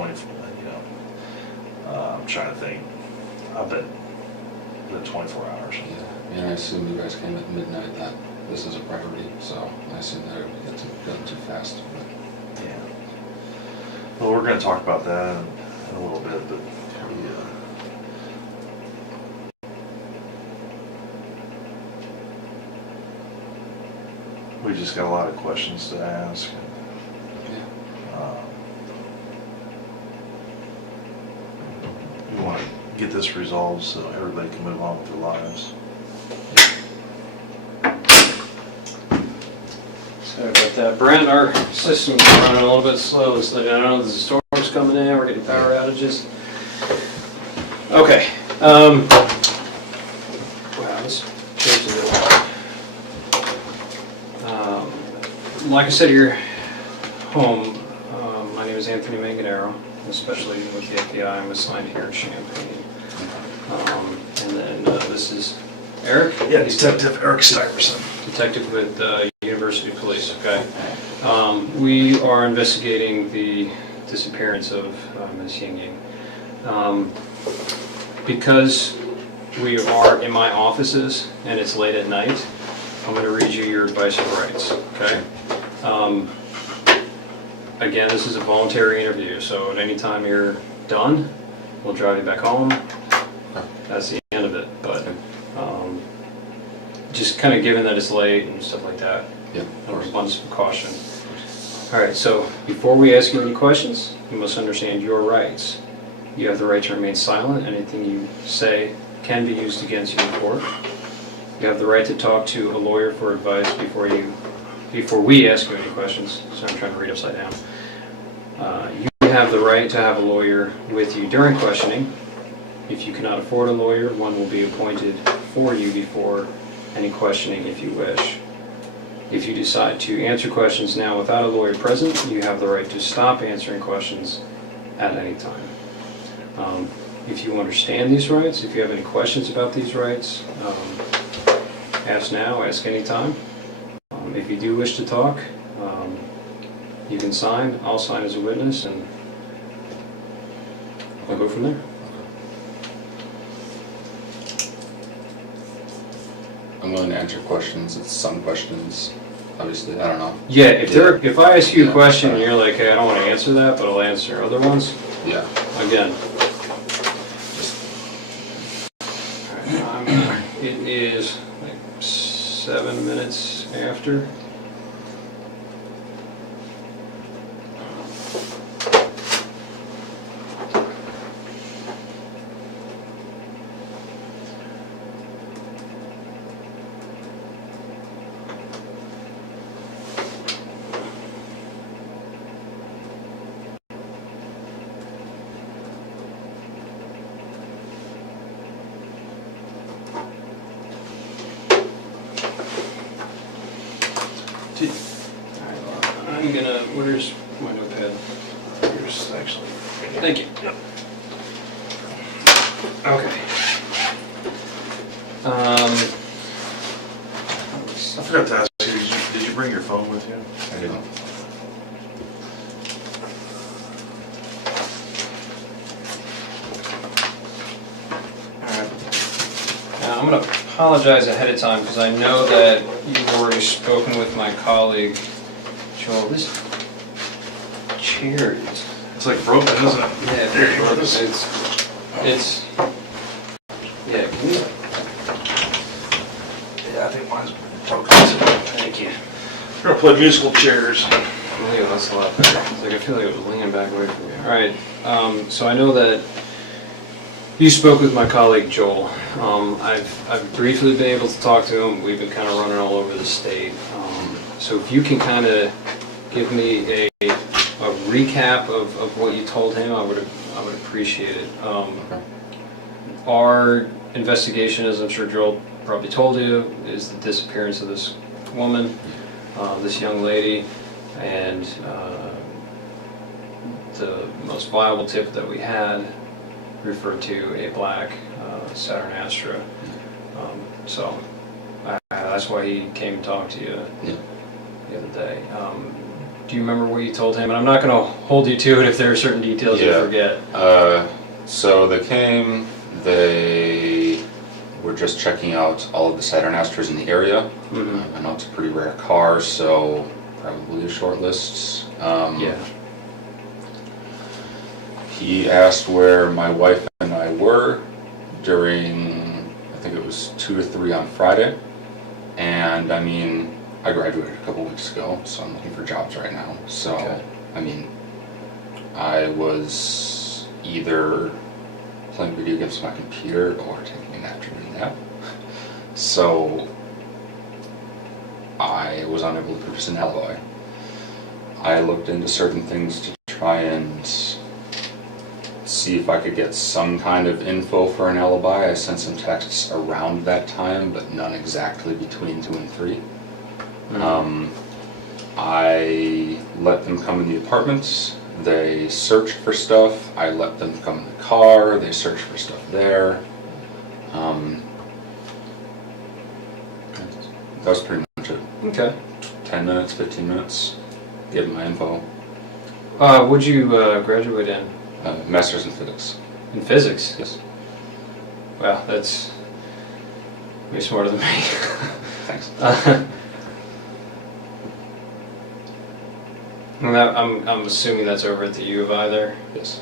24, I'm trying to think. I bet the 24 hours. Yeah, I assume you guys came at midnight that this is a priority, so I assume that it would get done too fast. But. Yeah. Well, we're going to talk about that in a little bit, but yeah. We just got a lot of questions to ask. We want to get this resolved so everybody can move on with their lives. Sorry about that, Brent. Our system's running a little bit slow. So I don't know, there's storms coming in. We're getting power outages. Okay. Wow, this changes it. Like I said, you're home. My name is Anthony Manganaro, especially with the FBI. I'm assigned here in Champaign. And then this is Eric? Yeah, Detective Eric Stuyvesant. Detective with University Police, okay. We are investigating the disappearance of Ms. Yingying. Because we are in my offices and it's late at night, I'm going to read you your advice of rights, okay? Again, this is a voluntary interview, so at any time you're done, we'll drive you back home. That's the end of it, but just kind of given that it's late and stuff like that, abundance of caution. All right, so before we ask you any questions, you must understand your rights. You have the right to remain silent. Anything you say can be used against you in court. You have the right to talk to a lawyer for advice before we ask you any questions. So I'm trying to read upside down. You have the right to have a lawyer with you during questioning. If you cannot afford a lawyer, one will be appointed for you before any questioning if you wish. If you decide to answer questions now without a lawyer present, you have the right to stop answering questions at any time. If you understand these rights, if you have any questions about these rights, ask now, ask anytime. If you do wish to talk, you can sign. I'll sign as a witness, and I'll go from there. I'm willing to answer questions. It's some questions, obviously, I don't know. Yeah, if I ask you a question and you're like, hey, I don't want to answer that, but I'll answer other ones. Yeah. Again. It is like 7 minutes after. I'm gonna, where's my notepad? Here's actually. Thank you. Yep. Okay. I forgot to ask you, did you bring your phone with you? I didn't. Alright. Now I'm going to apologize ahead of time because I know that you've already spoken with my colleague, Joel. This chair is... It's like broken, isn't it? Yeah, it's broken. It's... Yeah, can you... Yeah, I think mine's broken too. Thank you. We're gonna play musical chairs. Yeah, that's a lot better. It's like I feel like it was leaning back away from you. Alright, so I know that you spoke with my colleague Joel. I've briefly been able to talk to him. We've been kind of running all over the state. So if you can kind of give me a recap of what you told him, I would appreciate it. Okay. Our investigation, as I'm sure Joel probably told you, is the disappearance of this woman, this young lady, and the most viable tip that we had referred to a black Saturn Astra. So that's why he came and talked to you the other day. Do you remember what you told him? And I'm not going to hold you to it if there are certain details you forget. So they came, they were just checking out all of the Saturn Astros in the area. Mm-hmm. I know it's a pretty rare car, so probably a short list. Yeah. He asked where my wife and I were during, I think it was 2 to 3 on Friday. And I mean, I graduated a couple weeks ago, so I'm looking for jobs right now. So, Okay. I mean, I was either playing video games on my computer or taking an afternoon nap. So, I was unable to produce an alibi. I looked into certain things to try and see if I could get some kind of info for an alibi. I sent some texts around that time, but none exactly between 2 and 3. I let them come in the apartment. They searched for stuff. I let them come in the car. They searched for stuff there. That was pretty much it. Okay. 10 minutes, 15 minutes, give them my info. What'd you graduate in? Master's in physics. In physics? Yes. Wow, that's way smarter than me. Thanks. And I'm assuming that's over at the U of I there? Yes.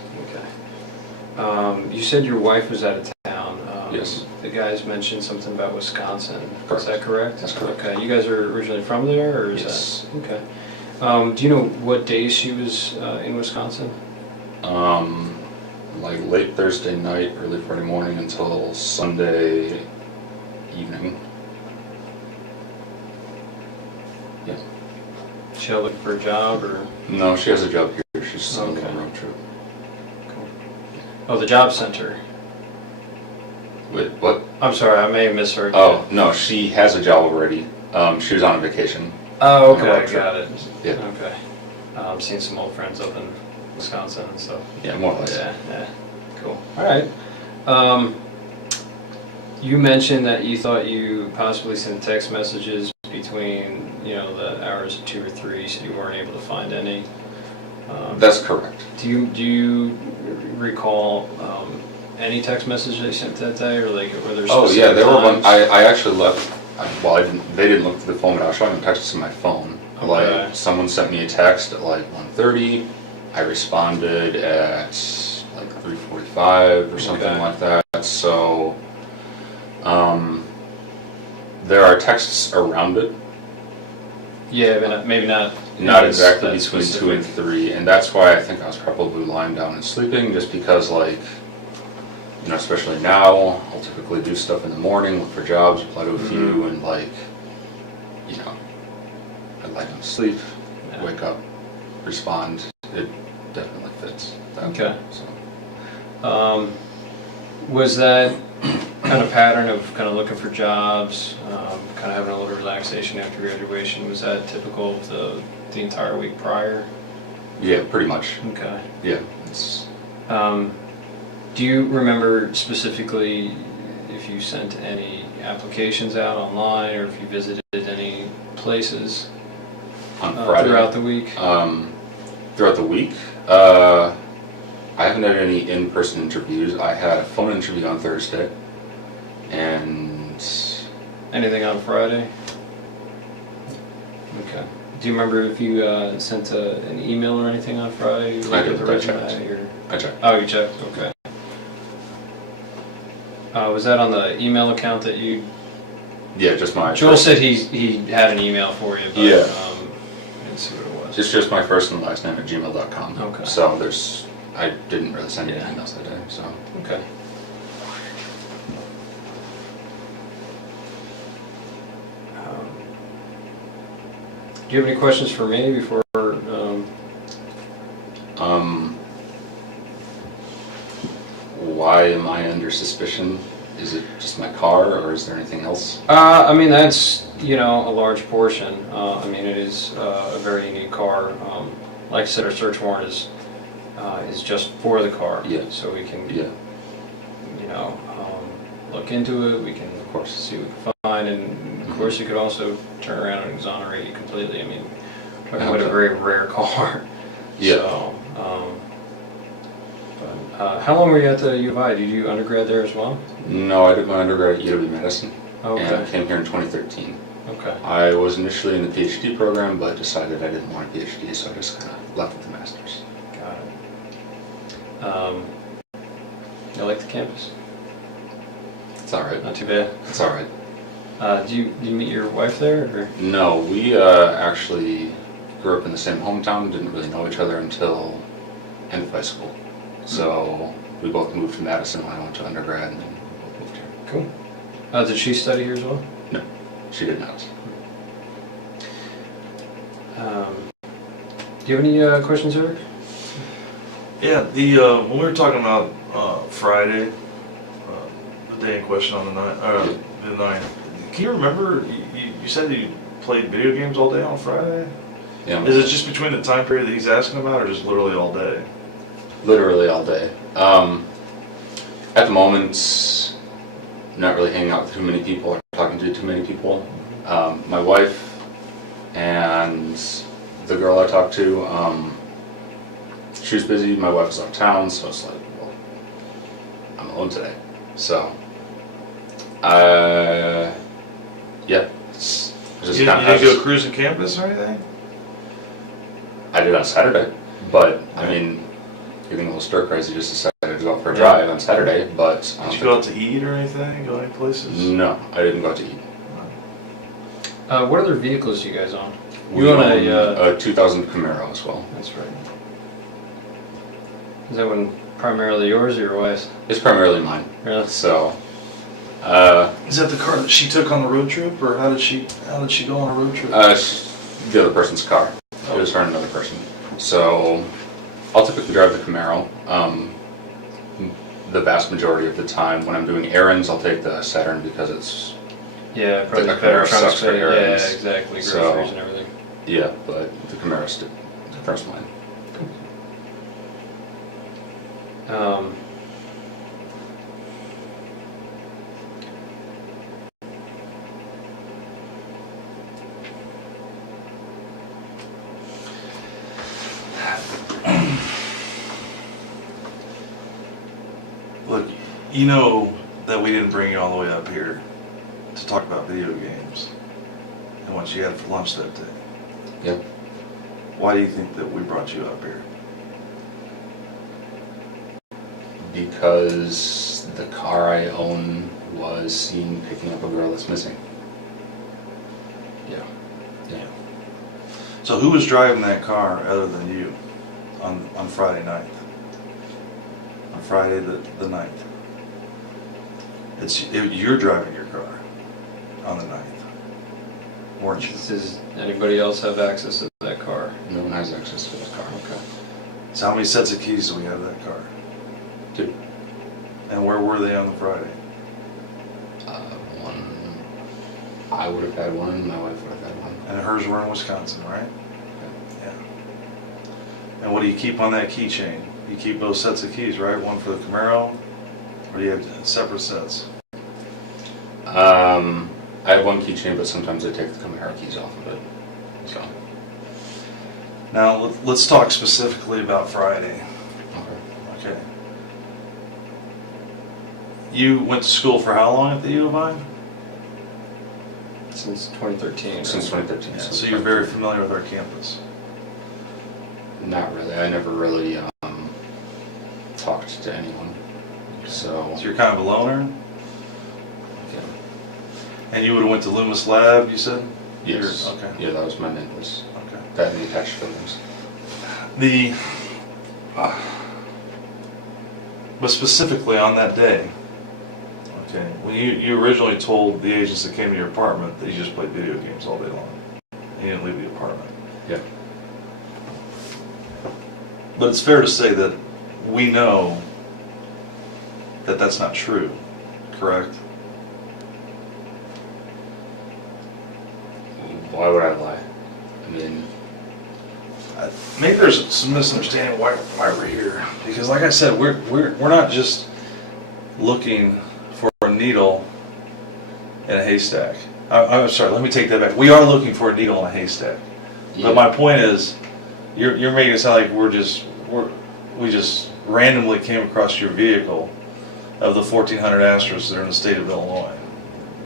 Okay. You said your wife was out of town. Yes. The guys mentioned something about Wisconsin. Correct. Is that correct? That's correct. Okay. You guys are originally from there, or is Yes. that okay? Do you know what days she was in Wisconsin? Like late Thursday night, early Friday morning until Sunday evening. Yeah. She out looking for a job, or? No, she has a job here. She's just on a Okay. road trip. Cool. Oh, the job center. Wait, what? I'm sorry, I may have misheard. Oh, no, she has a job already. She was on a vacation. Oh, On a road okay, trip. got it. Yeah. Okay. I'm seeing some old friends up in Wisconsin and stuff. Yeah, more or less. Yeah. Cool. All right. You mentioned that you thought you possibly sent text messages between, the hours of 2 or 3, so you weren't able to find any. That's correct. Do you recall any text messages they sent that day, or like were there? Oh yeah, there were one. times? I actually left. Well, I didn't. They didn't look through the phone, but I was trying to text to my phone. Okay. Like someone sent me a text at like 1:30. I responded at like 3:45 or something Okay. like that. So, there are texts around it. Yeah, but maybe not. Not that exactly between specific. 2 and 3, and that's why I think I was probably lying down and sleeping, just because like, especially now, I'll typically do stuff in the morning, look for jobs, apply to a few, and like, I lie down to sleep, Yeah. wake up, respond. It definitely fits. That Okay. way, so. Was that kind of pattern of kind of looking for jobs, kind of having a little relaxation after graduation, was that typical of the entire week prior? Yeah, pretty much. Okay. Yeah, it's Do you remember specifically if you sent any applications out online, or if you visited any places on Friday. throughout the week? Throughout the week, I haven't had any in-person interviews. I had a phone interview on Thursday, and Anything on Friday? Okay. Do you remember if you sent an email or anything on Friday? I did. With a I resume, checked. or? I checked. Oh, you checked. Okay. Was that on the email account that you? Yeah, just my. Joel first- said he had an email for you, but Yeah. I didn't see what it was. It's just my first and last name at gmail.com. Okay. So I didn't really send any Yeah. emails that day. So Okay. Do you have any questions for me before? why am I under suspicion? Is it just my car, or is there anything else? I mean, that's, a large portion. I mean, it is a very unique car. Like I said, our search warrant is just for the car. Yeah. So we can, Yeah, look into it. We can, of course. see what we can find, and of course, you could also turn around and exonerate you completely. I mean, talking about a very rare car. Yeah. So, how long were you at the U of I? Did you do undergrad there as well? No, I did my undergrad at UW-Madison. Okay. And I came here in 2013. Okay. I was initially in the PhD program, but decided I didn't want a PhD, so I just kind of left with the master's. Got it. You like the campus? It's all right. Not too bad. It's all right. Do you meet your wife there? Or? No, we actually grew up in the same hometown. Didn't really know each other until end of high school. So we both moved to Madison when I went to undergrad, and then we both moved here. Cool. Did she study here as well? No, she did not. Do you have any questions, Eric? Yeah, when we were talking about Friday, the day in question on the 9th, can you remember, you said you played video games all day on Friday? Yeah. Is it just between the time period that he's asking about, or just literally all day? Literally all day. At the moment, not really hanging out with too many people or talking to too many people. My wife and the girl I talked to, she was busy, my wife was out of town, so it's like, well, I'm alone today. So, yeah. It's just You didn't go cruising campus or anything? I did on Saturday, but I mean, getting a little stir crazy, just decided to go out for a drive on Saturday, but... Did you go out to eat or anything? Go any places? No, I didn't go out to eat. What other vehicles do you guys own? We own a 2000 Camaro as well. That's right. Is that one primarily yours or your wife's? It's primarily mine. Really? So, Is that the car that she took on the road trip, or how did she go on a road trip? the other person's car. It was her and another person. So, I'll typically drive the Camaro. The vast majority of the time when I'm doing errands, I'll take the Saturn because it's... Yeah, probably The better Camaro trunk sucks for space. Yeah, errands. exactly. Groceries So- and everything. Yeah, but the Camaro's mine. Look, you know that we didn't bring you all the way up here to talk about video games and what you had for lunch that day. Yep. Why do you think that we brought you up here? Because the car I own was seen picking up a girl that's missing. Yeah. Yeah. So who was driving that car other than you on Friday night? On Friday the 9th. You're driving your car on the 9th, weren't you? Does anybody else have access to that car? No one has access to that car. Okay. So how many sets of keys do we have to that car? 2. And where were they on the Friday? One, I would have had one, my wife would have had one. And hers were in Wisconsin, right? Yeah. And what do you keep on that keychain? You keep those sets of keys, right? One for the Camaro, or do you have separate sets? I have one keychain, but sometimes I take the Camaro keys off of it. So. Now let's talk specifically about Friday. Okay. Okay. You went to school for how long at the U of I? Since 2013. right? Since 2013. Yeah, so you're very familiar with our campus. Not really. I never really talked to anyone. So So you're kind of a loner? okay. And you would have went to Loomis Lab, you said? Yes. Okay. Yeah, that was my main place. Okay. That and the attached films. But specifically on that day, okay, when you originally told the agents that came to your apartment that you just played video games all day long. And you didn't leave the apartment. Yeah. But it's fair to say that we know that that's not true, correct? Why would I lie? I mean, Maybe there's some misunderstanding why we're here. Because like I said, we're not just looking for a needle in a haystack. I'm sorry, let me take that back. We are looking for a needle in a haystack. But my point is, you're making it sound like we just randomly came across your vehicle of the 1400 Astros that are in the state of Illinois.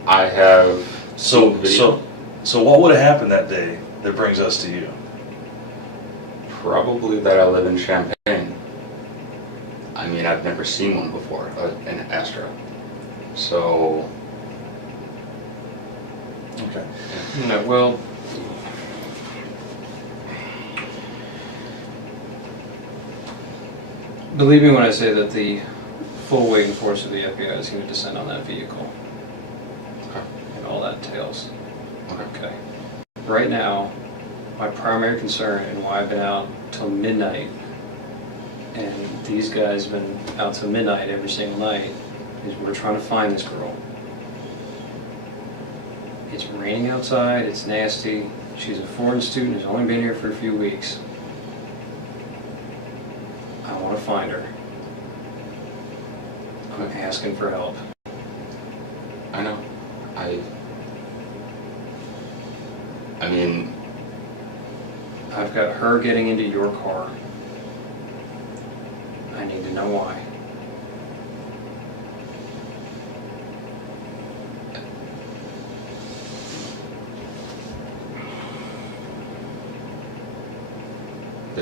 I have So seen video. so what would have happened that day that brings us to you? Probably that I live in Champaign. I mean, I've never seen one before, an Astra. So, Okay. No, well, believe me when I say that the full weight and force of the FBI is going to descend on that vehicle. Okay. And all that entails. okay. Okay. Right now, my primary concern and why I've been out till midnight, and these guys have been out till midnight every single night, is we're trying to find this girl. It's raining outside, it's nasty. She's a foreign student who's only been here for a few weeks. I want to find her. I'm asking for help. I know. I mean, I've got her getting into your car. I need to know why.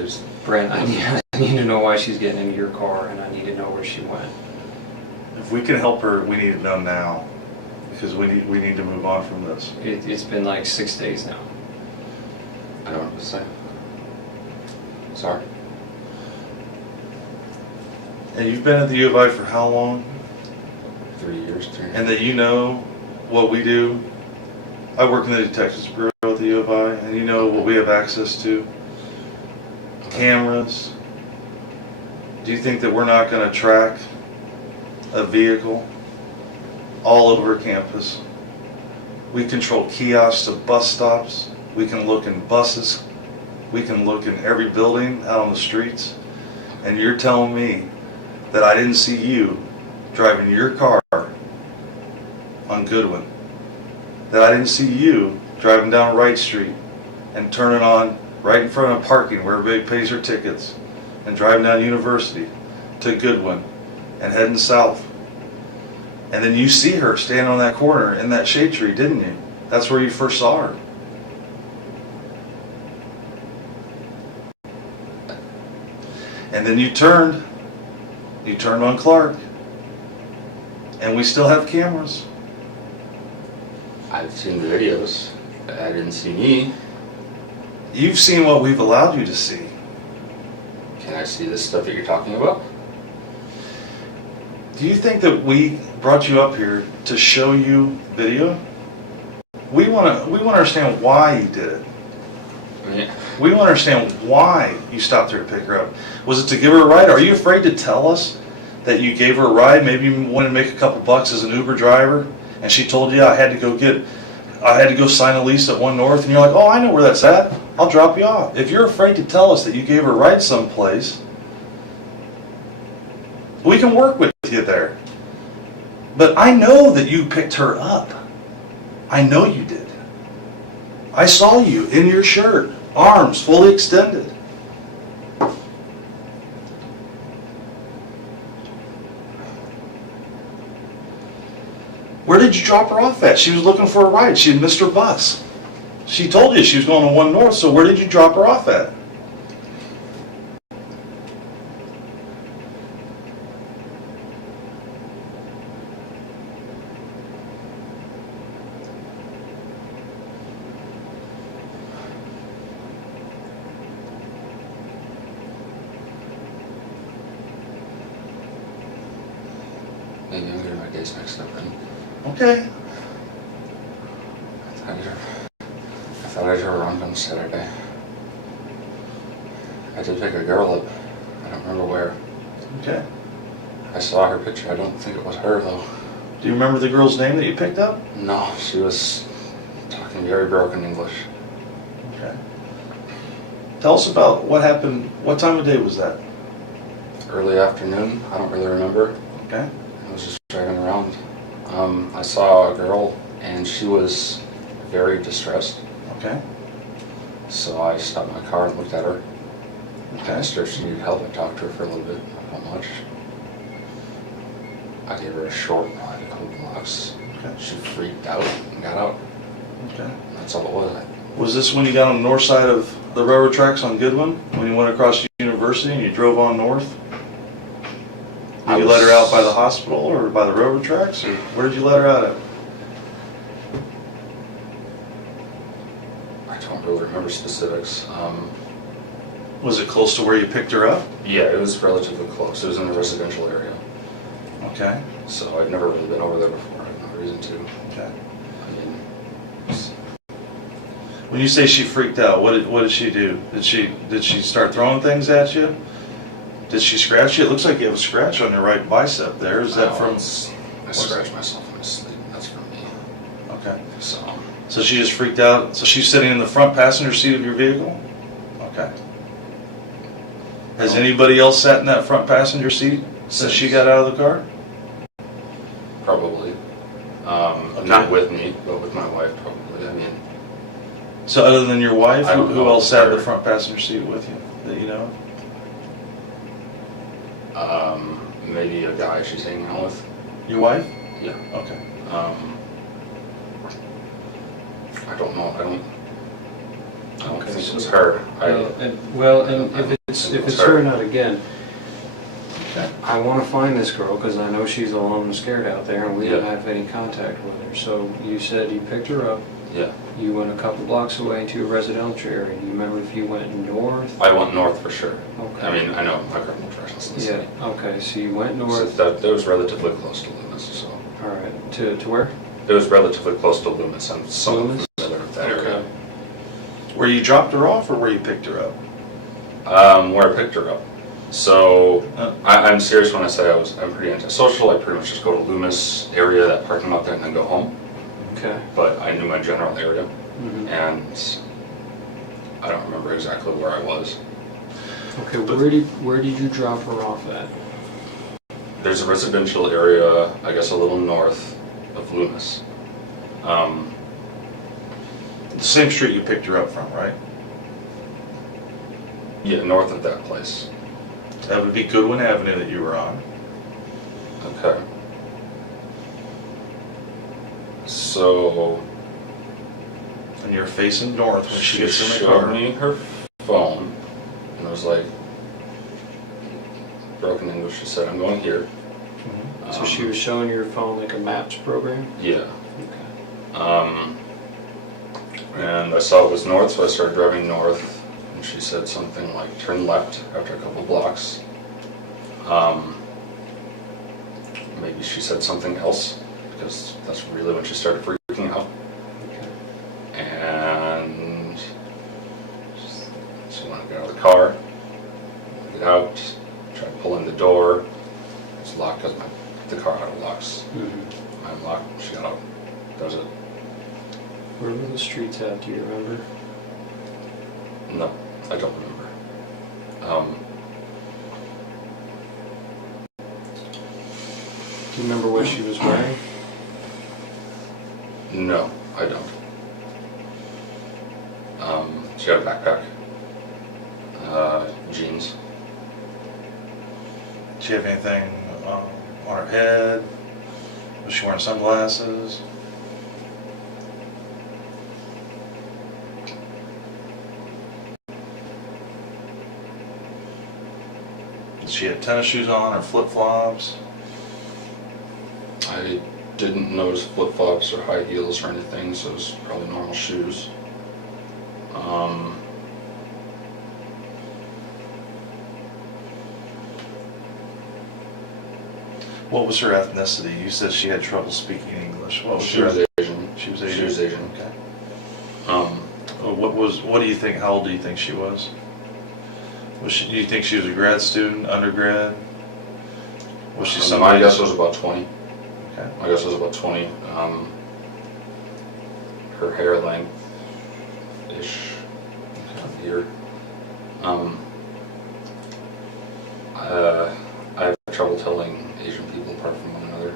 there's Brent, I need to know why she's getting into your car, and I need to know where she went. If we can help her, we need it done now, because we need to move on from this. It's been like 6 days now. I don't know what to say. Sorry. And you've been at the U of I for how long? 3 years, 3 years. And that you know what we do. I work in the Detectives Bureau at the U of I, and you know what we have access to. Cameras. Do you think that we're not going to track a vehicle all over campus? We control kiosks to bus stops. We can look in buses. We can look in every building out on the streets. And you're telling me that I didn't see you driving your car on Goodwin, that I didn't see you driving down Wright Street and turning on right in front of parking where everybody pays their tickets, and driving down University to Goodwin and heading south. And then you see her standing on that corner in that shade tree, didn't you? That's where you first saw her. And then you turned on Clark, and we still have cameras. I've seen the videos. I didn't see me. You've seen what we've allowed you to see. Can I see this stuff that you're talking about? Do you think that we brought you up here to show you video? We want to understand why you did it. Yeah. We want to understand why you stopped her to pick her up. Was it to give her a ride? Are you afraid to tell us that you gave her a ride? Maybe you wanted to make a couple bucks as an Uber driver, and she told you I had to go sign a lease at One North, and you're like, oh, I know where that's at. I'll drop you off. If you're afraid to tell us that you gave her a ride someplace, we can work with you there. But I know that you picked her up. I know you did. I saw you in your shirt, arms fully extended. Where did you drop her off at? She was looking for a ride. She had missed her bus. She told you she was going to One North, so where did you drop her off at? Maybe I'm getting my days mixed up then. Okay. I thought I drove around on Saturday. I did pick a girl up. I don't remember where. Okay. I saw her picture. I don't think it was her though. Do you remember the girl's name that you picked up? No, she was talking very broken English. Okay. Tell us about what happened. What time of day was that? Early afternoon. I don't really remember. Okay. I was just driving around. I saw a girl and she was very distressed. Okay. So I stopped my car and looked at her. I Okay. asked her if she needed help. I talked to her for a little bit, not much. I gave her a short ride, a couple blocks. Okay. She freaked out and got out. Okay. That's all it was. Was this when you got on the north side of the railroad tracks on Goodwin? When you went across University and you drove on north? Did you let her out by the hospital or by the railroad tracks? Or where did you let her out at? I don't really remember specifics. Was it close to where you picked her up? Yeah, it was relatively close. It was in a residential area. Okay. So I'd never really been over there before. I had no reason to. Okay. I mean, When you say she freaked out, what did she do? Did she start throwing things at you? Did she scratch you? It looks like you have a scratch on your right bicep there. Is that from? I scratched myself in my sleep. That's from me. Okay. So she just freaked out. So she's sitting in the front passenger seat of your vehicle? Okay. Has anybody else sat in that front passenger seat since she got out of the car? probably. Okay. Not with me, but with my wife probably. I mean, So other than your wife, I don't who know else sat in the her. front passenger seat with you that you know? maybe a guy she's hanging out with. Your wife? Yeah. Okay. I don't know. I don't Okay, think so- it was her. And if it's her or not, again, Okay. I want to find this girl because I know she's alone and scared out there, and we don't Yeah. have any contact with her. So you said you picked her up. Yeah. You went a couple blocks away to a residential area. Do you remember if you went north? I went north for sure. Okay. I mean, I know my criminal track license. Yeah. Okay. So you went So north. that was relatively close to Loomis. So All right. To where? it was relatively close to Loomis. I'm somewhat Loomis? familiar with that area. Where you dropped her off or where you picked her up? Where I picked her up. So Oh. I'm serious when I say I'm pretty antisocial. I pretty much just go to Loomis area, that parking lot there, and then go home. Okay. But I knew my general area, Mhm. and I don't remember exactly where I was. Okay. Where did you drop her off at? There's a residential area, I guess a little north of Loomis. The same street you picked her up from, right? Yeah, north of that place. That would be Goodwin Avenue that you were on. Okay. So And you're facing north when she gets in the showed car. me her phone, and it was like broken English. She said, "I'm going here." Mhm. So she was showing your phone like a maps program? Yeah. Okay. And I saw it was north, so I started driving north. And she said something like, "Turn left after a couple blocks." Maybe she said something else, because that's really when she started freaking out. Okay. And so when I got out of the car, get out, tried pulling the door. It's locked because the car auto locks. Mhm. I unlocked, she got out. That was it. Where were the streets at? Do you remember? No, I don't remember. Do you remember what she was wearing? No, I don't. She had a backpack, jeans. Did she have anything on her head? Was she wearing sunglasses? Did she have tennis shoes on or flip-flops? I didn't notice flip-flops or high heels or anything, so it was probably normal shoes. What was her ethnicity? You said she had trouble speaking English. What was She her? was Asian. She was Asian. She was Asian. Okay. Um, What do you think? How old do you think she was? Do you think she was a grad student, undergrad? Was she my somebody? guess was about 20. Okay. My guess was about 20. Her hair length-ish, here. I have trouble telling Asian people apart from one another.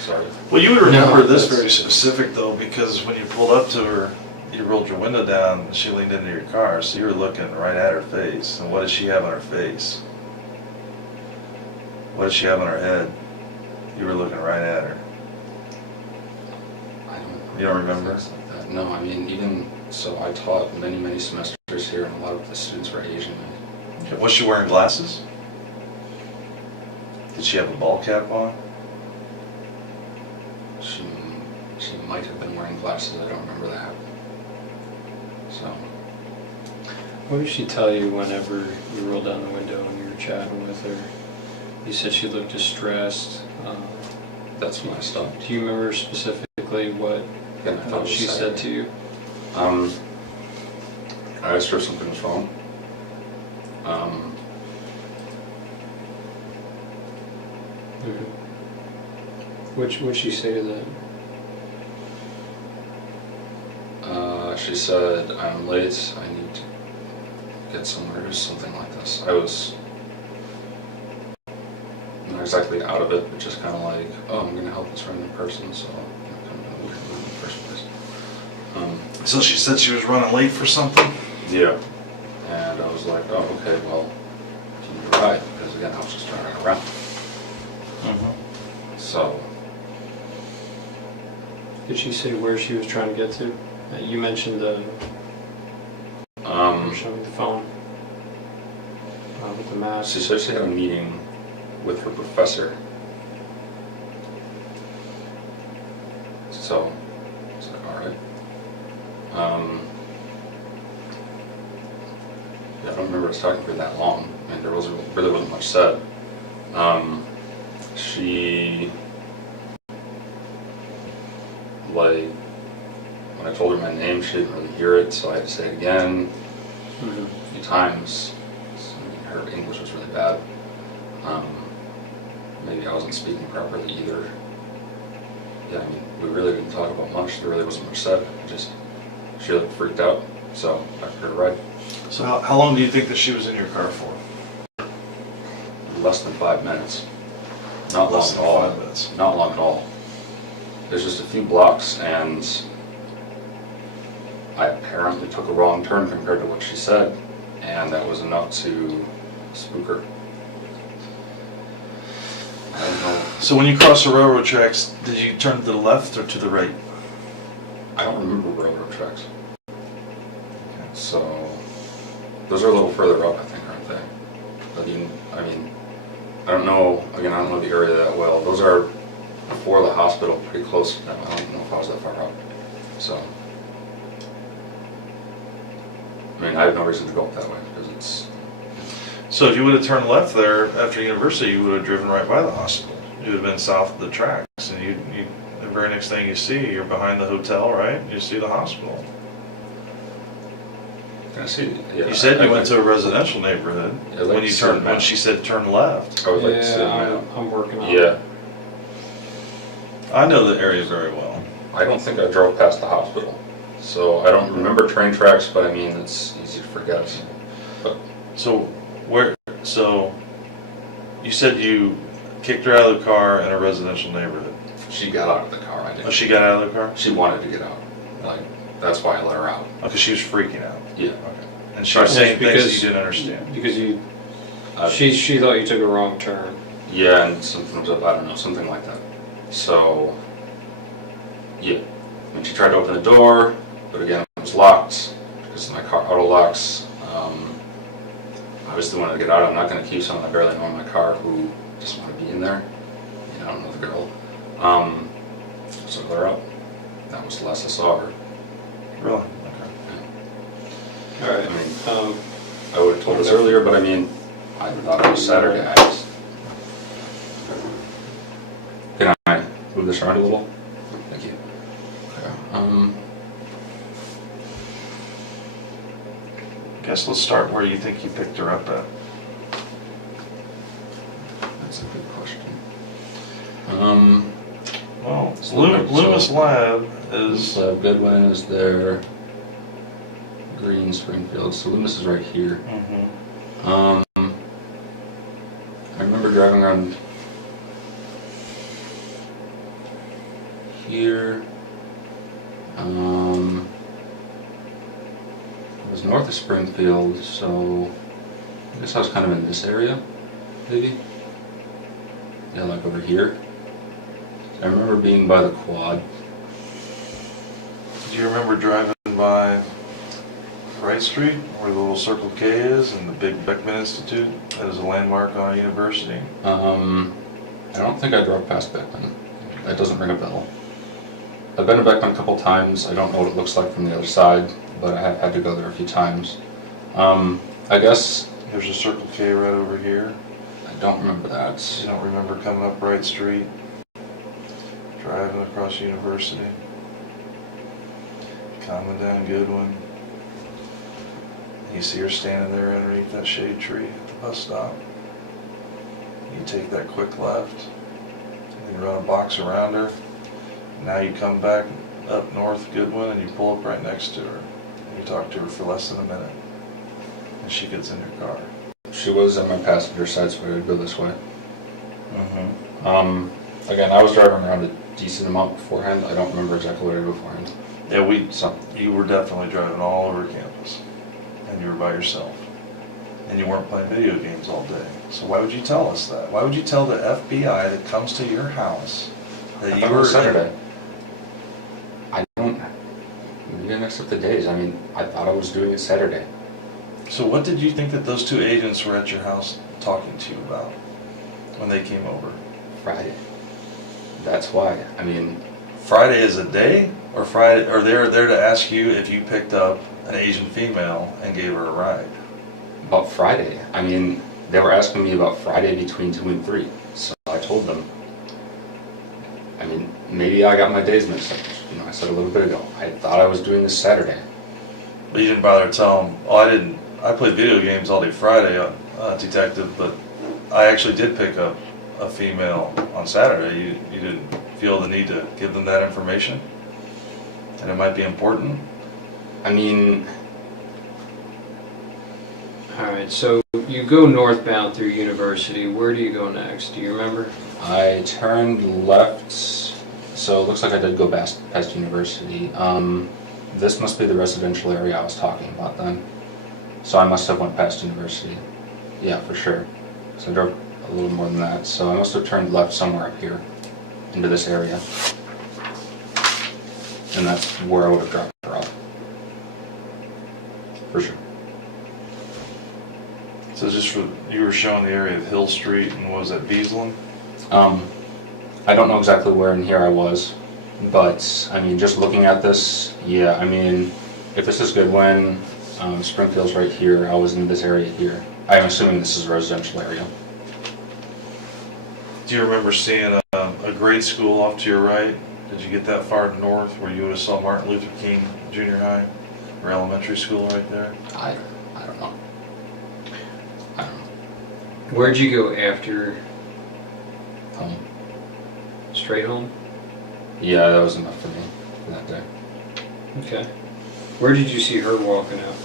Sorry. Well, you would remember No, this that's- very specific though, because when you pulled up to her, you rolled your window down and she leaned into your car, so you were looking right at her face. And what does she have on her face? What does she have on her head? You were looking right at her. You don't remember? Things like that. No, I mean, even so, I taught many semesters here, and a lot of the students were Asian. Okay. Was she wearing glasses? Did she have a ball cap on? She might have been wearing glasses. I don't remember that. So, What did she tell you whenever you rolled down the window and you were chatting with her? You said she looked distressed. that's when I stopped. Do you remember specifically what Again, I thought it was she said to you? I asked her if something was wrong. What'd she say to that? She said, I'm late, I need to get somewhere, or something like this. I was not exactly out of it, but just kind of like, oh, I'm going to help this random person, so I'm kind of weird in the first place. So she said she was running late for something? Yeah. And I was like, oh, okay, well, can you ride? Because again, I was just driving around. Mm-hmm. So, Did she say where she was trying to get to? You mentioned the showing the phone with the map. she said she had a meeting with her professor. So, it's like, alright. Yeah, I don't remember us talking for that long, and there really wasn't much said. She, like, when I told her my name, she didn't really hear it, so I had to say it again a few times. So, I mean, her English was really bad. Maybe I wasn't speaking properly either. Yeah, I mean, we really didn't talk about much. There really wasn't much said. She looked freaked out, so I took her to ride. So how long do you think that she was in your car for? Less than 5 minutes. Not Less long than at all. 5 minutes. Not long at all. There's just a few blocks, and I apparently took a wrong turn compared to what she said, and that was enough to spook her. I don't know. So when you crossed the railroad tracks, did you turn to the left or to the right? I don't remember railroad tracks. So, those are a little further up, I think, aren't they? But I mean, I don't know, again, I don't know the area that well. Those are before the hospital, pretty close. I don't know if I was that far up. So, I mean, I have no reason to go up that way because it's... So if you would have turned left there after university, you would have driven right by the hospital. You would have been south of the tracks, and the very next thing you see, you're behind the hotel, right? You see the hospital. Can I see? Yeah, You said you went to a residential neighborhood Yeah, I'd like when to you see turned the when map. she said turn left. I would like to see the map. I'm working on it. Yeah, I know the area very well. I don't think I drove past the hospital. So I don't remember train tracks, but I mean, it's easy to forget. But So So you said you kicked her out of the car in a residential neighborhood. she got out of the car, I Oh, didn't. she got out of the car? She wanted to get out. Like, that's why I let her out. Oh, because she was freaking out. Yeah. Okay. And she was saying things that Because- you didn't understand. Because you, Uh, she thought you took a wrong turn. Yeah, and something was up, I don't know, something like that. So, yeah. And she tried to open the door, but again, it was locked because my car auto locks. Obviously wanted to get out. I'm not going to keep someone I barely know in my car who just want to be in there. You know, I don't know the girl. So I let her up. That was the last I saw her. Really? Okay. All right. I mean, I would have told us earlier, but I mean, I thought it was Saturday. Can I move this around a little? Thank you. Okay. I guess let's start where you think you picked her up at. That's a good question. Well, So like- Loomis so- Lab is... So Goodwin is there. Green, Springfield. So Loomis is right here. Mhm. I remember driving around here. was north of Springfield, so I guess I was kind of in this area, maybe. Yeah, like over here. I remember being by the quad. Do you remember driving by Wright Street, where the little Circle K is, and the big Beckman Institute? That is a landmark on a university. I don't think I drove past Beckman. That doesn't ring a bell. I've been to Beckman a couple times. I don't know what it looks like from the other side, but I have had to go there a few times. I guess... There's a Circle K right over here. I don't remember that. You don't remember coming up Wright Street, driving across University, coming down Goodwin. You see her standing there underneath that shade tree at the bus stop. You take that quick left, and you run a box around her. Now you come back up North Goodwin and you pull up right next to her. And you talk to her for less than a minute. And she gets in your car. She was on my passenger side, so I would go this way. Mm-hmm. Again, I was driving around a decent amount beforehand. I don't remember exactly what I did beforehand. Yeah, you were definitely driving all over campus. And you were by yourself. And you weren't playing video games all day. So why would you tell us that? Why would you tell the FBI that comes to your house that you were... Saturday. I don't... We didn't accept the days. I mean, I thought I was doing it Saturday. So what did you think that those two agents were at your house talking to you about when they came over? Friday. That's why. I mean... Friday is a day? Or Friday? Or they're there to ask you if you picked up an Asian female and gave her a ride? About Friday. I mean, they were asking me about Friday between 2 and 3. So I told them. I mean, maybe I got my days mixed up. You know, I said a little bit ago. I thought I was doing this Saturday. But you didn't bother to tell them, oh, I didn't. I played video games all day Friday, detective, but I actually did pick up a female on Saturday. You didn't feel the need to give them that information? And it might be important? I mean... Alright, so you go northbound through University. Where do you go next? Do you remember? I turned left, so it looks like I did go past University. This must be the residential area I was talking about then. So I must have went past University. Yeah, for sure. So I drove a little more than that. So I must have turned left somewhere up here into this area. And that's where I would have dropped her off. For sure. So just for, you were showing the area of Hill Street and what was that, Beaslin? I don't know exactly where in here I was, but I mean, just looking at this, yeah, I mean, if this is Goodwin, Springfield's right here, I was in this area here. I'm assuming this is a residential area. Do you remember seeing a grade school off to your right? Did you get that far north where you would have saw Martin Luther King Junior High or elementary school right there? I don't know. I don't know. Where'd you go after? Home. Straight home? Yeah, that was enough for me for that day. Okay. Where did you see her walking out?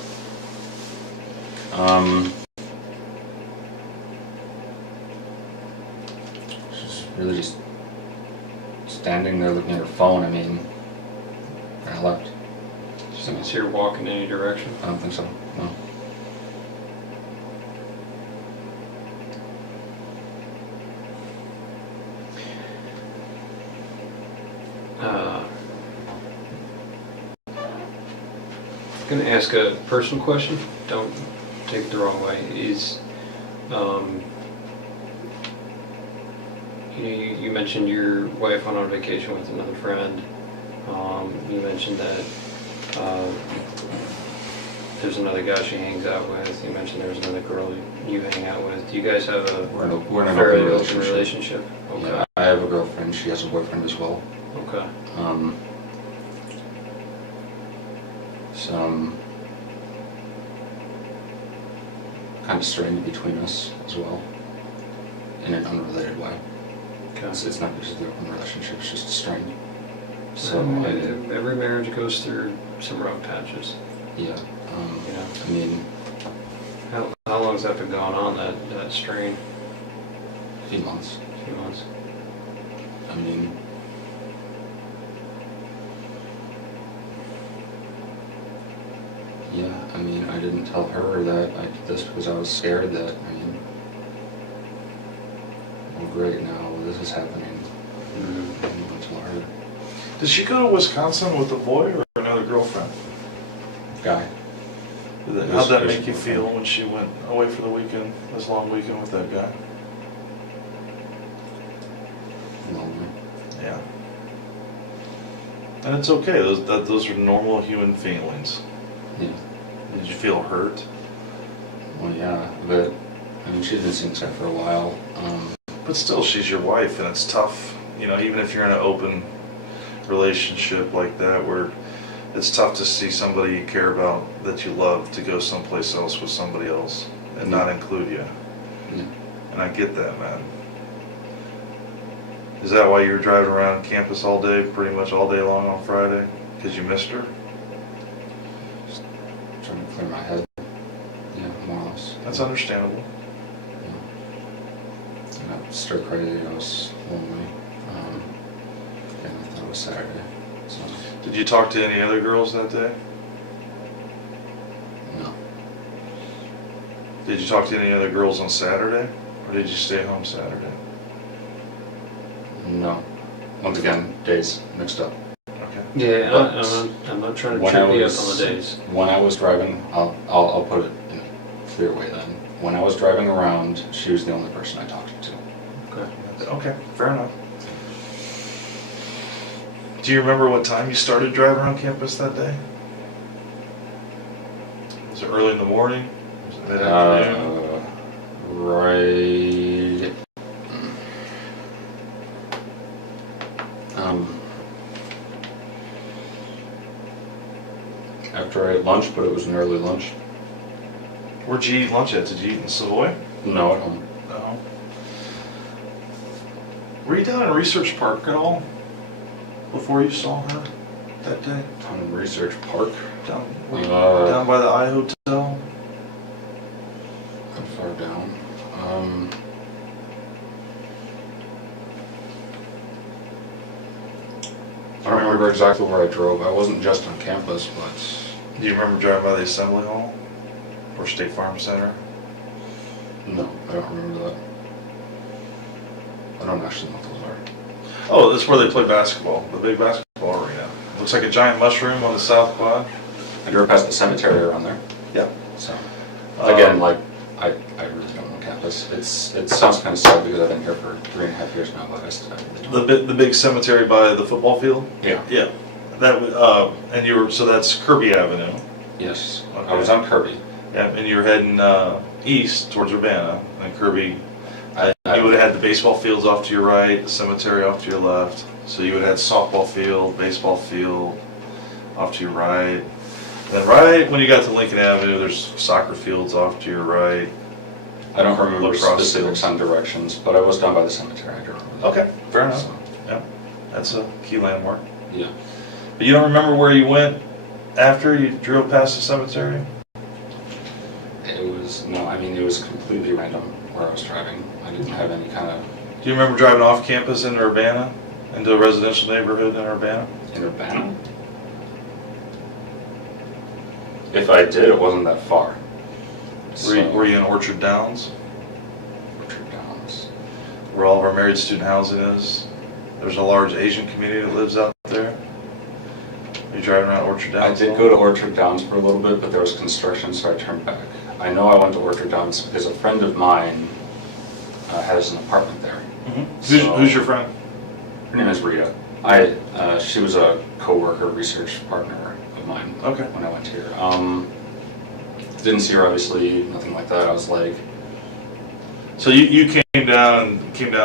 She's really just standing there looking at her phone. I mean, and I left. You didn't see her walk in any direction? I don't think so, no. I'm going to ask a personal question. Don't take it the wrong way. You mentioned your wife went on vacation with another friend. You mentioned that there's another guy she hangs out with. You mentioned there's another girl you hang out with. Do you guys have We're in an fairly open open relationship? Okay. Yeah, I have a girlfriend. She has a boyfriend as well. Okay. Some kind of strain between us as well, in an unrelated way. Okay. It's not just the open relationship; it's just a strain. So every marriage goes through some rough patches. Yeah. Yeah. I mean, How long has that been going on? That strain? a few months. A few months. I mean, Yeah, I mean, I didn't tell her that I did this because I was scared that, well, great, now this is happening. I didn't want to tell her. Did she go to Wisconsin with a boy or another girlfriend? Guy. How'd that make you feel when she went away for the weekend, this long weekend with that guy? Lonely. Yeah. And it's okay, those are normal human feelings. Yeah. Did you feel hurt? Well, yeah, but, I mean, she's been seeing this guy for a while. But still, she's your wife, and it's tough, even if you're in an open relationship like that, where it's tough to see somebody you care about, that you love, to go someplace else with somebody else and not include you. Yeah. And I get that, man. Is that why you were driving around campus all day, pretty much all day long on Friday? Because you missed her? Just trying to clear my head. Yeah, more or less. That's understandable. I got stir crazy, I was lonely. And I thought it was Saturday. So, Did you talk to any other girls that day? no. Did you talk to any other girls on Saturday? Or did you stay home Saturday? No. Once again, days mixed up. Okay. Yeah, I'm not trying to When trip I you up was- on the days. When I was driving, I'll put it in a clear way then. When I was driving around, she was the only person I talked to. Okay. Okay, fair enough. Do you remember what time you started driving around campus that day? Was it early in the morning? Was it mid-afternoon? Right. After I ate lunch, but it was an early lunch. Where'd you eat lunch at? Did you eat in Savoy? No, at home. No. Were you down in Research Park at all before you saw her that day? Down in Research Park. Down by the I Hotel? How far down? I don't remember exactly where I drove. I wasn't just on campus, but Do you remember driving by the Assembly Hall or State Farm Center? no, I don't remember that. I don't actually know what those are. Oh, that's where they play basketball, the big basketball arena. Looks like a giant mushroom on the south quad. I drove past the cemetery around there. Yeah. So, again, like, I really don't know campus. It sounds kind of sad because I've been here for 3.5 years now, but I really don't. The big cemetery by the football field? Yeah. Yeah. So that's Kirby Avenue. Yes. Okay. I was on Kirby. Yeah, and you were heading east towards Urbana, and Kirby, I you would have had the baseball fields off to your right, the cemetery off to your left. So you would have had softball field, baseball field off to your right. Then right when you got to Lincoln Avenue, there's soccer fields off to your right. I don't remember Lacrosse specifics on directions, but I was down by the cemetery. I do remember that. Okay, fair enough. So, Yeah, that's a key landmark. yeah. But you don't remember where you went after you drove past the cemetery? It was completely random where I was driving. I didn't have any kind of... Do you remember driving off campus into Urbana, into a residential neighborhood in Urbana? In Urbana? If I did, it wasn't that far. Were you in Orchard Downs, Orchard Downs. where all of our married student housing is? There's a large Asian community that lives out there. Are you driving around Orchard I Downs? did go to Orchard Downs for a little bit, but there was construction, so I turned back. I know I went to Orchard Downs because a friend of mine has an apartment there. Mm-hmm. Who's your friend? Her name is Rita. She was a co-worker, research partner of mine. Okay. When I went here. Didn't see her, obviously, nothing like that. I was like... So you came down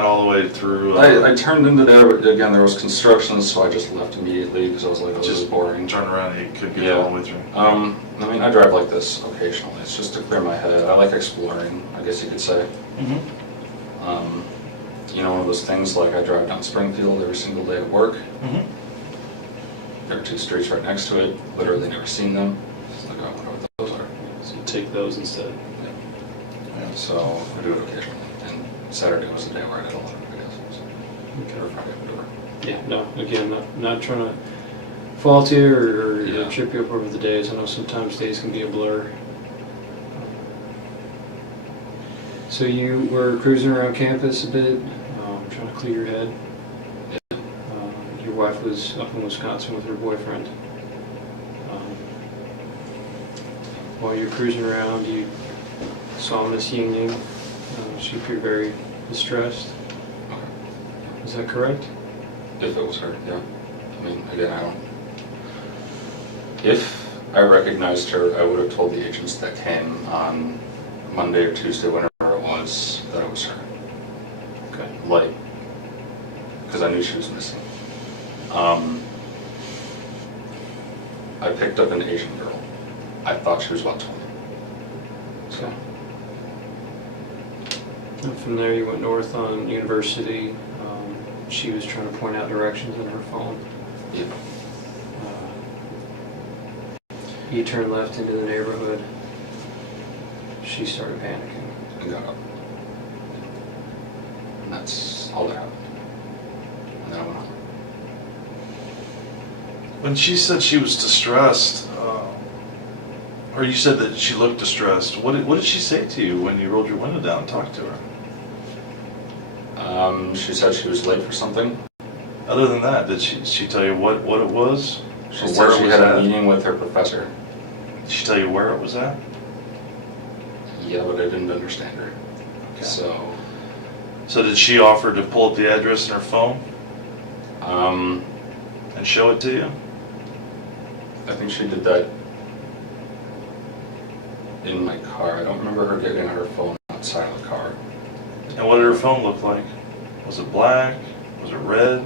all the way through... I turned into there, but again, there was construction, so I just left immediately because I was like, oh, this is just boring. turn around and you could get all the way through. I drive like this occasionally. It's just to clear my head. I like exploring, I guess you could say. Mm-hmm. One of those things like I drive down Springfield every single day at work. Mm-hmm. There are 2 streets right next to it. Literally never seen them. Just like, I wonder what those are. So you take those instead. Yeah, so I do it occasionally. And Saturday was the day where I did a lot of videos. So. Okay. Or Friday, whatever. Yeah, no, again, not trying to fault you or Yeah. trip you up over the days? I know sometimes days can be a blur. So you were cruising around campus a bit, trying to clear your head. Your wife was up in Wisconsin with her boyfriend. While you were cruising around, you saw Miss Yingying. She appeared very distressed. Is that correct? If it was her, yeah. I mean, again, I don't... If I recognized her, I would have told the agents that came on Monday or Tuesday, whenever it was, that it was her. Okay. Like, because I knew she was missing. I picked up an Asian girl. I thought she was about 20. Okay. And from there you went north on University. She was trying to point out directions on her phone. Yeah. You turned left into the neighborhood. She started panicking. I got up. And that's all that happened. And then I went home. When she said she was distressed, or you said that she looked distressed, what did she say to you when you rolled your window down and talked to her? She said she was late for something. Other than that, did she tell you what it was? She Or said where it she was had at? a meeting with her professor. Did she tell you where it was at? Yeah, but I didn't understand her. Okay. So, did she offer to pull up the address in her phone um, and show it to you? I think she did that in my car. I don't remember her getting her phone outside of the car. And what did her phone look like? Was it black? Was it red?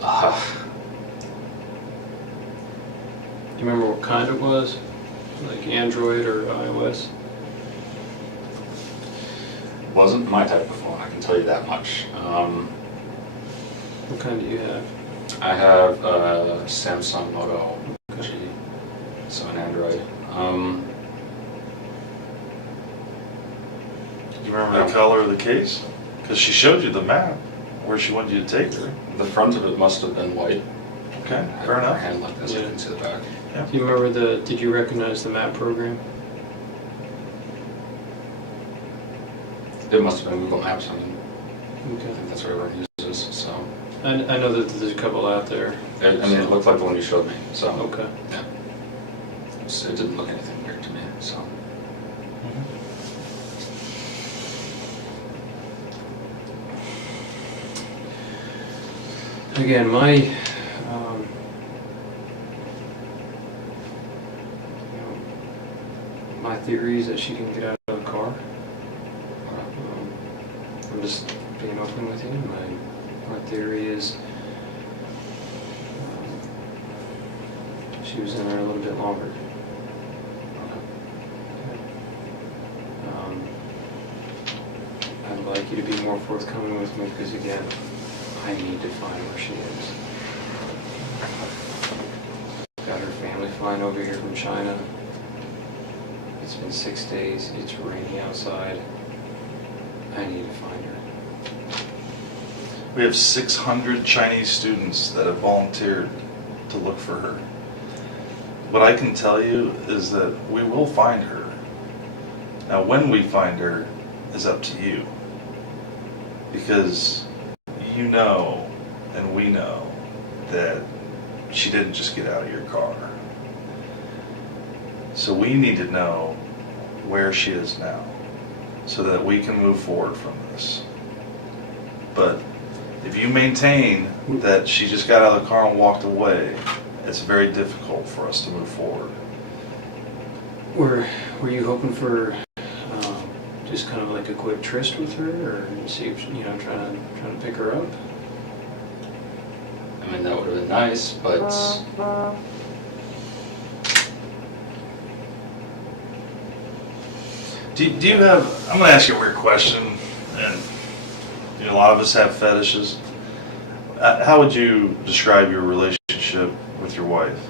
Do you remember what kind it was? Like Android or iOS? Wasn't my type of phone, I can tell you that much. What kind do you have? I have a Samsung Moto G, so an Android. Do you remember the color of the case? Because she showed you the map where she wanted you to take her. The front of it must have been white. Okay, I had fair my enough. hand like this, I Yeah. couldn't see the back. Do you remember did you recognize the map program? It must have been Google Maps, I mean, I Okay. think that's what everyone uses, so. I know that there's a couple out there. I mean, it looked like the one you showed me, so. Okay. Yeah. It didn't look anything weird to me, so. Again, my my theory is that she didn't get out of the car. I'm just being open with you. My theory is she was in there a little bit longer. I'd like you to be more forthcoming with me because, again, I need to find where she is. Got her family flying over here from China. It's been 6 days. It's raining outside. I need to find her. We have 600 Chinese students that have volunteered to look for her. What I can tell you is that we will find her. Now, when we find her is up to you. Because you know, and we know, that she didn't just get out of your car. So we need to know where she is now, so that we can move forward from this. But if you maintain that she just got out of the car and walked away, it's very difficult for us to move forward. Were you hoping for just kind of like a quick tryst with her, or see if trying to pick her up? I mean, that would have been nice, but Do you have, I'm going to ask you a weird question, and a lot of us have fetishes. How would you describe your relationship with your wife?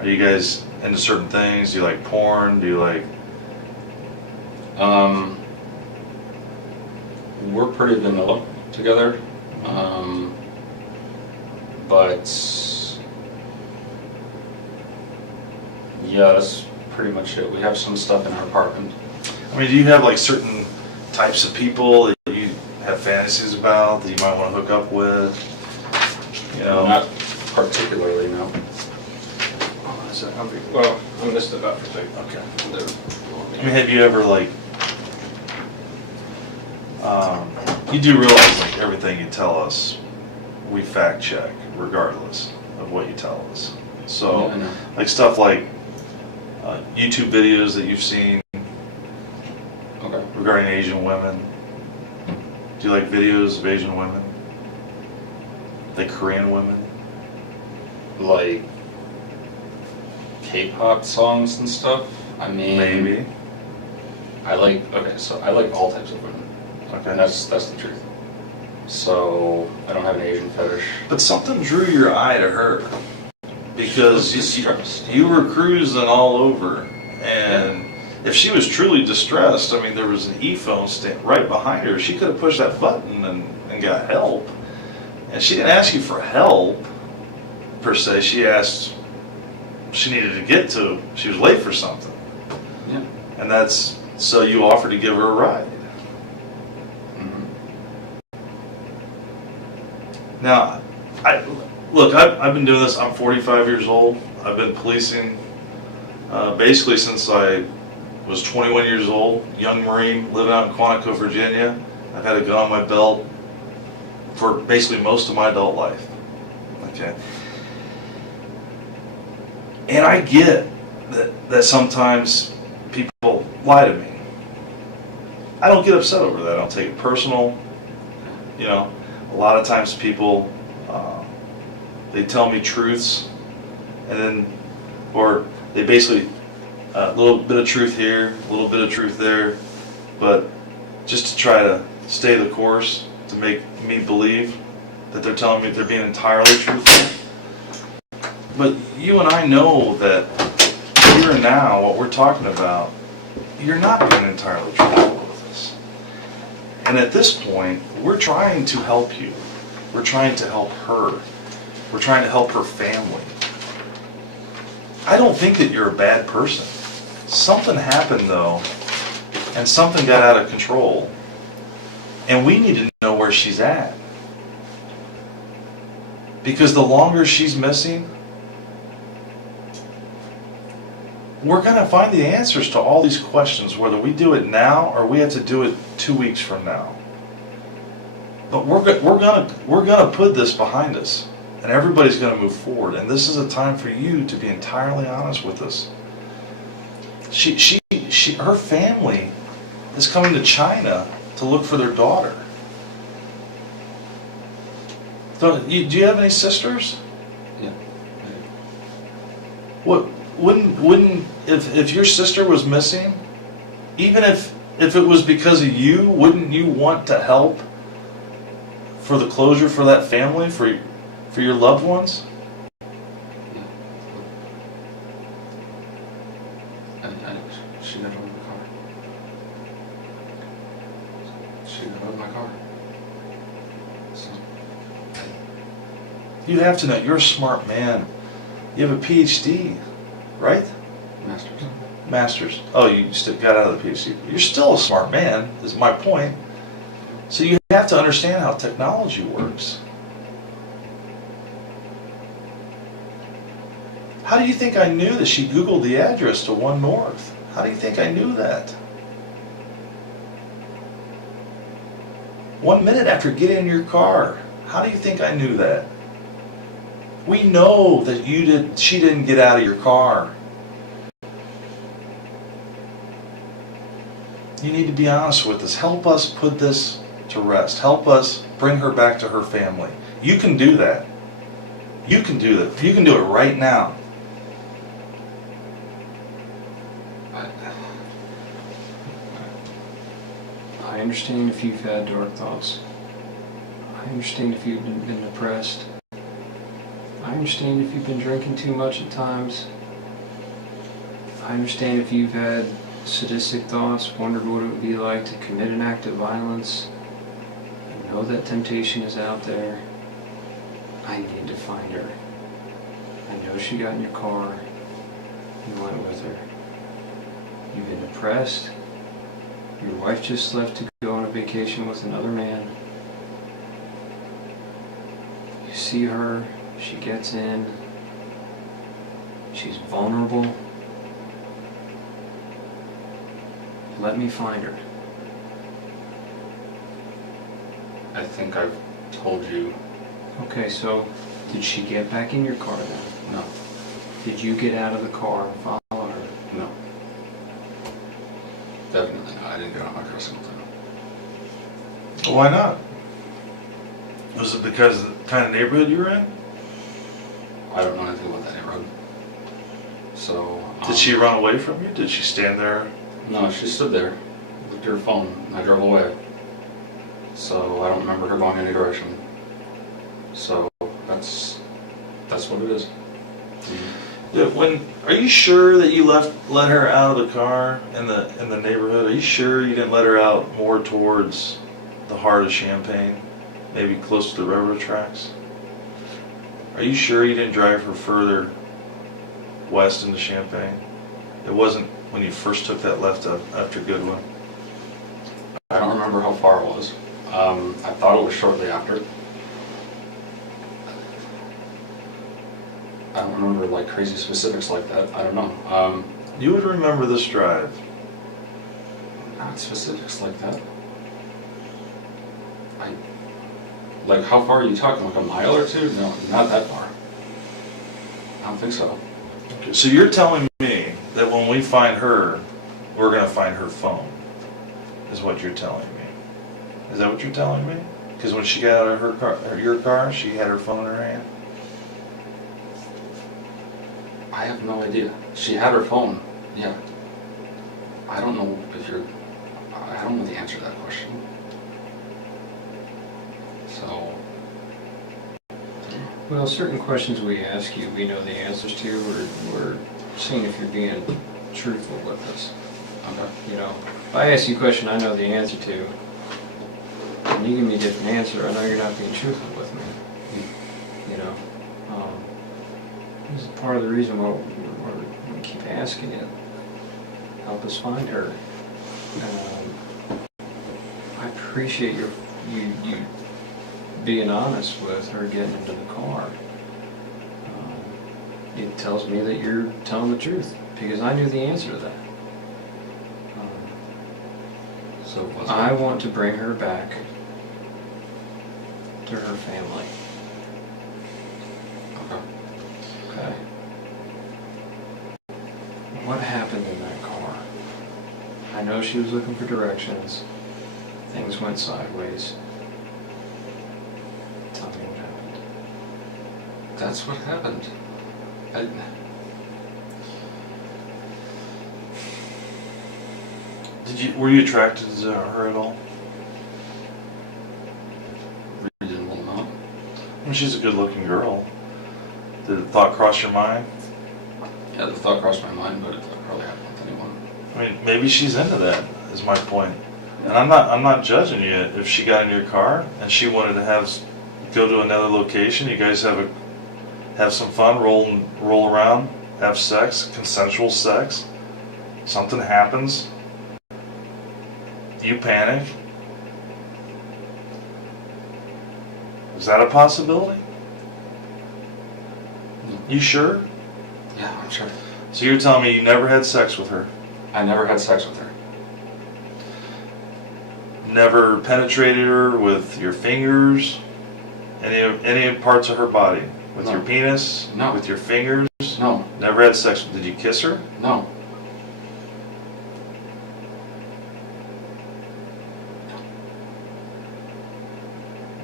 Are you guys into certain things? Do you like porn? Do you like... we're pretty vanilla together. But Yeah, that's pretty much it. We have some stuff in our apartment. I mean, do you have like certain types of people that you have fantasies about that you might want to hook up with? You know? Not particularly, no. Oh, is that how big? Well, I missed it up for a second. Okay. There. I mean, have you ever like, you do realize like everything you tell us, we fact check regardless of what you tell us. So, Yeah, I know. like stuff like YouTube videos that you've seen Okay. regarding Asian women. Do you like videos of Asian women? Like Korean women? Like K-pop songs and stuff. I mean, Maybe. I like all types of women. Okay. And that's the truth. So I don't have an Asian fetish. But something drew your eye to her because Distressed. you were cruising all over, and if she was truly distressed, I mean, there was an e-phone stand right behind her. She could have pushed that button and got help. And she didn't ask you for help per se. She asked. She needed to get to. She was late for something. Yeah. And that's so you offered to give her a ride. Mm-hmm. Now, I've been doing this. I'm 45 years old. I've been policing basically since I was 21 years old. Young Marine, living out in Quantico, Virginia. I've had a gun on my belt for basically most of my adult life. Okay. And I get that sometimes people lie to me. I don't get upset over that. I don't take it personal. You know, a lot of times people, they tell me truths, and then, or they basically, a little bit of truth here, a little bit of truth there, but just to try to stay the course, to make me believe that they're telling me they're being entirely truthful. But you and I know that here and now, what we're talking about, you're not being entirely truthful with us. And at this point, we're trying to help you. We're trying to help her. We're trying to help her family. I don't think that you're a bad person. Something happened though, and something got out of control. And we need to know where she's at. Because the longer she's missing, we're going to find the answers to all these questions, whether we do it now or we have to do it 2 weeks from now. But we're gonna put this behind us, and everybody's going to move forward. And this is a time for you to be entirely honest with us. Her family is coming to China to look for their daughter. Do you have any sisters? Yeah. What wouldn't if your sister was missing, even if it was because of you, wouldn't you want to help for the closure for that family, for your loved ones? She got out of my car. She got out of my car. So, You have to know, you're a smart man. You have a PhD, right? Masters. Master's. Oh, you got out of the PhD. You're still a smart man, is my point. So you have to understand how technology works. How do you think I knew that she Googled the address to 1 North? How do you think I knew that? 1 minute after getting in your car. How do you think I knew that? We know that she didn't get out of your car. You need to be honest with us. Help us put this to rest. Help us bring her back to her family. You can do that. You can do that. You can do it right now. I understand if you've had dark thoughts. I understand if you've been depressed. I understand if you've been drinking too much at times. I understand if you've had sadistic thoughts, wondered what it would be like to commit an act of violence. I know that temptation is out there. I need to find her. I know she got in your car. You went with her. You've been depressed. Your wife just left to go on a vacation with another man. You see her, she gets in, she's vulnerable. Let me find her. I think I've told you. Okay, so did she get back in your car then? No. Did you get out of the car and follow her? No. Definitely not. I didn't get on my car a single time. Why not? Was it because of the kind of neighborhood you were in? I don't know anything about that neighborhood. So. Did she run away from you? Did she stand there? No, she stood there, looked at her phone, and I drove away. So I don't remember her going any direction. So that's what it is. Yeah, are you sure that you let her out of the car in the neighborhood? Are you sure you didn't let her out more towards the heart of Champaign, maybe close to the railroad tracks? Are you sure you didn't drive her further west into Champaign? It wasn't when you first took that left up after Goodwin. I don't remember how far it was. I thought it was shortly after. I don't remember like crazy specifics like that. I don't know. You would remember this drive. Not specifics like that. Like how far are you talking? Like a mile or two? No, not that far. I don't think so. Okay, so you're telling me that when we find her, we're going to find her phone, is what you're telling me. Is that what you're telling me? Because when she got out of her car, or your car, she had her phone in her hand? I have no idea. She had her phone. Yeah. I don't know the answer to that question. So. Well, certain questions we ask you, we know the answers to. We're seeing if you're being truthful with us. Okay. You know, if I ask you a question I know the answer to, and you give me a different answer, I know you're not being truthful with me. You know, this is part of the reason why we keep asking you. Help us find her. I appreciate you being honest with her getting into the car. It tells me that you're telling the truth because I knew the answer to that. So it wasn't. I want to bring her back to her family. Okay. Okay. What happened in that car? I know she was looking for directions. Things went sideways. Tell me what happened. That's what happened. Were you attracted to her at all? Reasonable amount. I mean, she's a good-looking girl. Did the thought cross your mind? Yeah, the thought crossed my mind, but it probably happened with anyone. I mean, maybe she's into that, is my point. And I'm not judging you if she got in your car and she wanted to go to another location. You guys have some fun, roll around, have sex, consensual sex. Something happens. You panic. Is that a possibility? You sure? Yeah, I'm sure. So you're telling me you never had sex with her? I never had sex with her. Never penetrated her with your fingers? Any parts of her body? With No. your penis? No. With your fingers? No. Never had sex. Did you kiss her? No.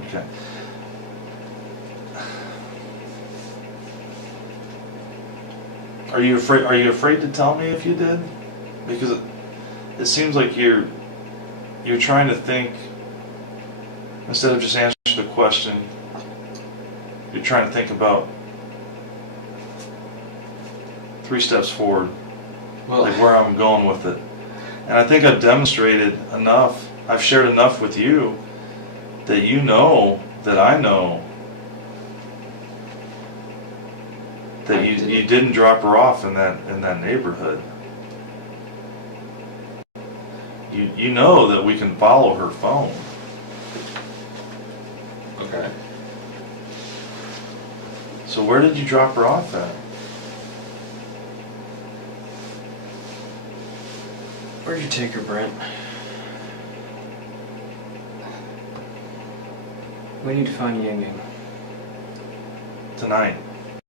Okay. Are you afraid to tell me if you did? Because it seems like you're trying to think instead of just answering the question. You're trying to think about 3 steps forward, Well, like where I'm going with it. And I think I've demonstrated enough. I've shared enough with you that you know that I know that you didn't drop her off in that neighborhood. You know that we can follow her phone. Okay. So where did you drop her off at? Where'd you take her, Brent? We need to find Yingying. Tonight.